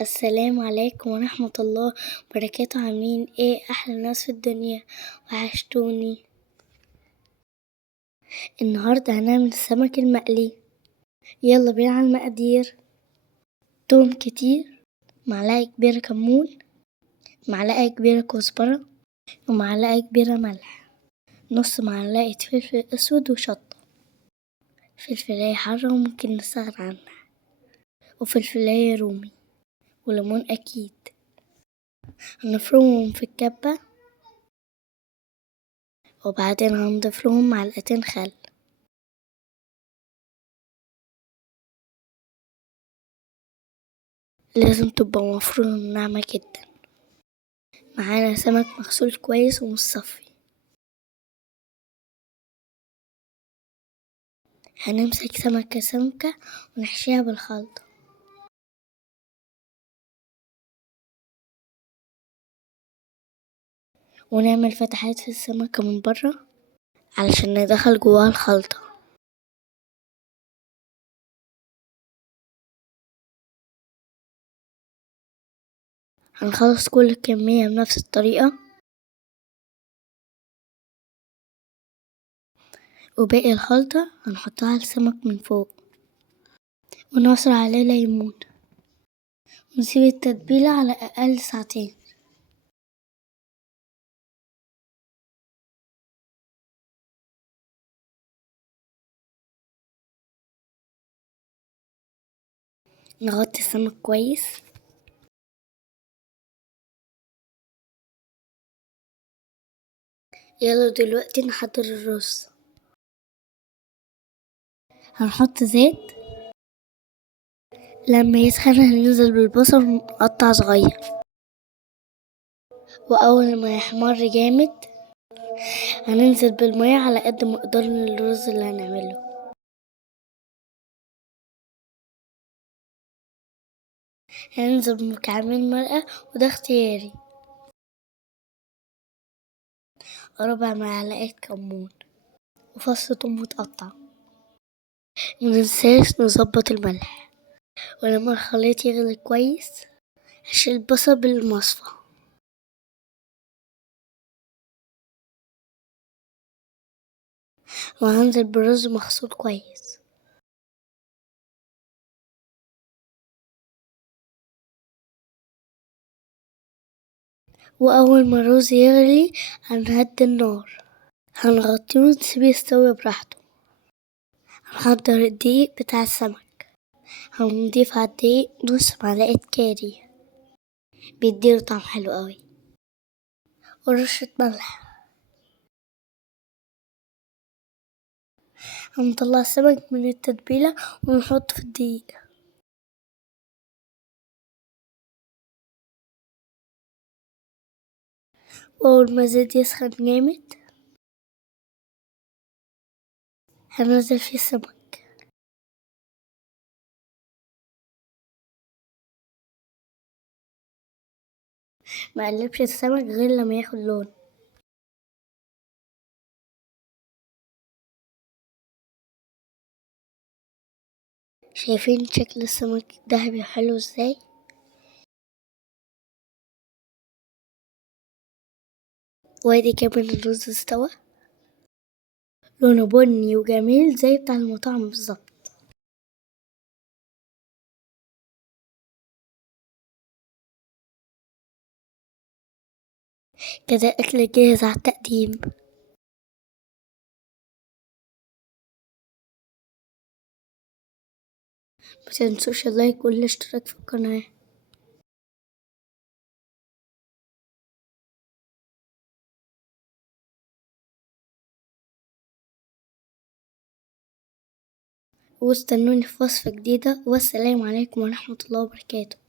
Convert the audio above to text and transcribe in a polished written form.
السلام عليكم ورحمة الله وبركاته. عاملين ايه؟ احلى ناس في الدنيا، وحشتوني. النهاردة هنعمل السمك المقلي. يلا بينا على المقادير. توم كتير، معلقة كبيرة كمون، معلقة كبيرة كزبرة، ومعلقة كبيرة ملح، نص معلقة فلفل اسود وشطة، فلفلاية حارة وممكن نستغنى عنها، وفلفلاية رومي، وليمون اكيد. هنفرمهم في الكبة، وبعدين هنضيف لهم معلقتين خل. لازم تبقى مفرومة ناعمة جدا. معانا سمك مغسول كويس ومتصفي. هنمسك سمكة سمكة ونحشيها بالخلطة، ونعمل فتحات في السمكة من برا علشان ندخل جواها الخلطة. هنخلص كل الكمية بنفس الطريقة، وباقي الخلطة هنحطها على السمك من فوق، ونعصر عليه ليمون، ونسيب التتبيلة على الأقل ساعتين. نغطي السمك كويس. يلا دلوقتي نحضر الرز. هنحط زيت، لما يسخن هننزل بالبصل مقطع صغير، وأول ما يحمر جامد هننزل بالمية على قد مقدار الرز اللي هنعمله. هننزل بمكعبين مرقة، وده اختياري، وربع معلقة كمون، وفص توم متقطع. مننساش نظبط الملح. ولما الخليط يغلي كويس هشيل البصل بالمصفى، وهنزل بالرز مغسول كويس. وأول ما الرز يغلي هنهدي النار، هنغطيه ونسيبه يستوي براحته. هنحضر الدقيق بتاع السمك، هنضيف على الدقيق نص معلقة كاري، بيديله طعم حلو قوي، ورشة ملح. هنطلع السمك من التتبيلة ونحطه في الدقيق، وأول ما الزيت يسخن جامد هننزل فيه السمك. مقلبش السمك غير لما ياخد لون. شايفين شكل السمك دهبي حلو ازاي؟ وادي كمان الرز استوى، لونه بني وجميل زي بتاع المطاعم بالظبط. كده أكل جاهز على التقديم. متنسوش اللايك والاشتراك في القناة. واستنوني في وصفة جديدة، والسلام عليكم ورحمة الله وبركاته.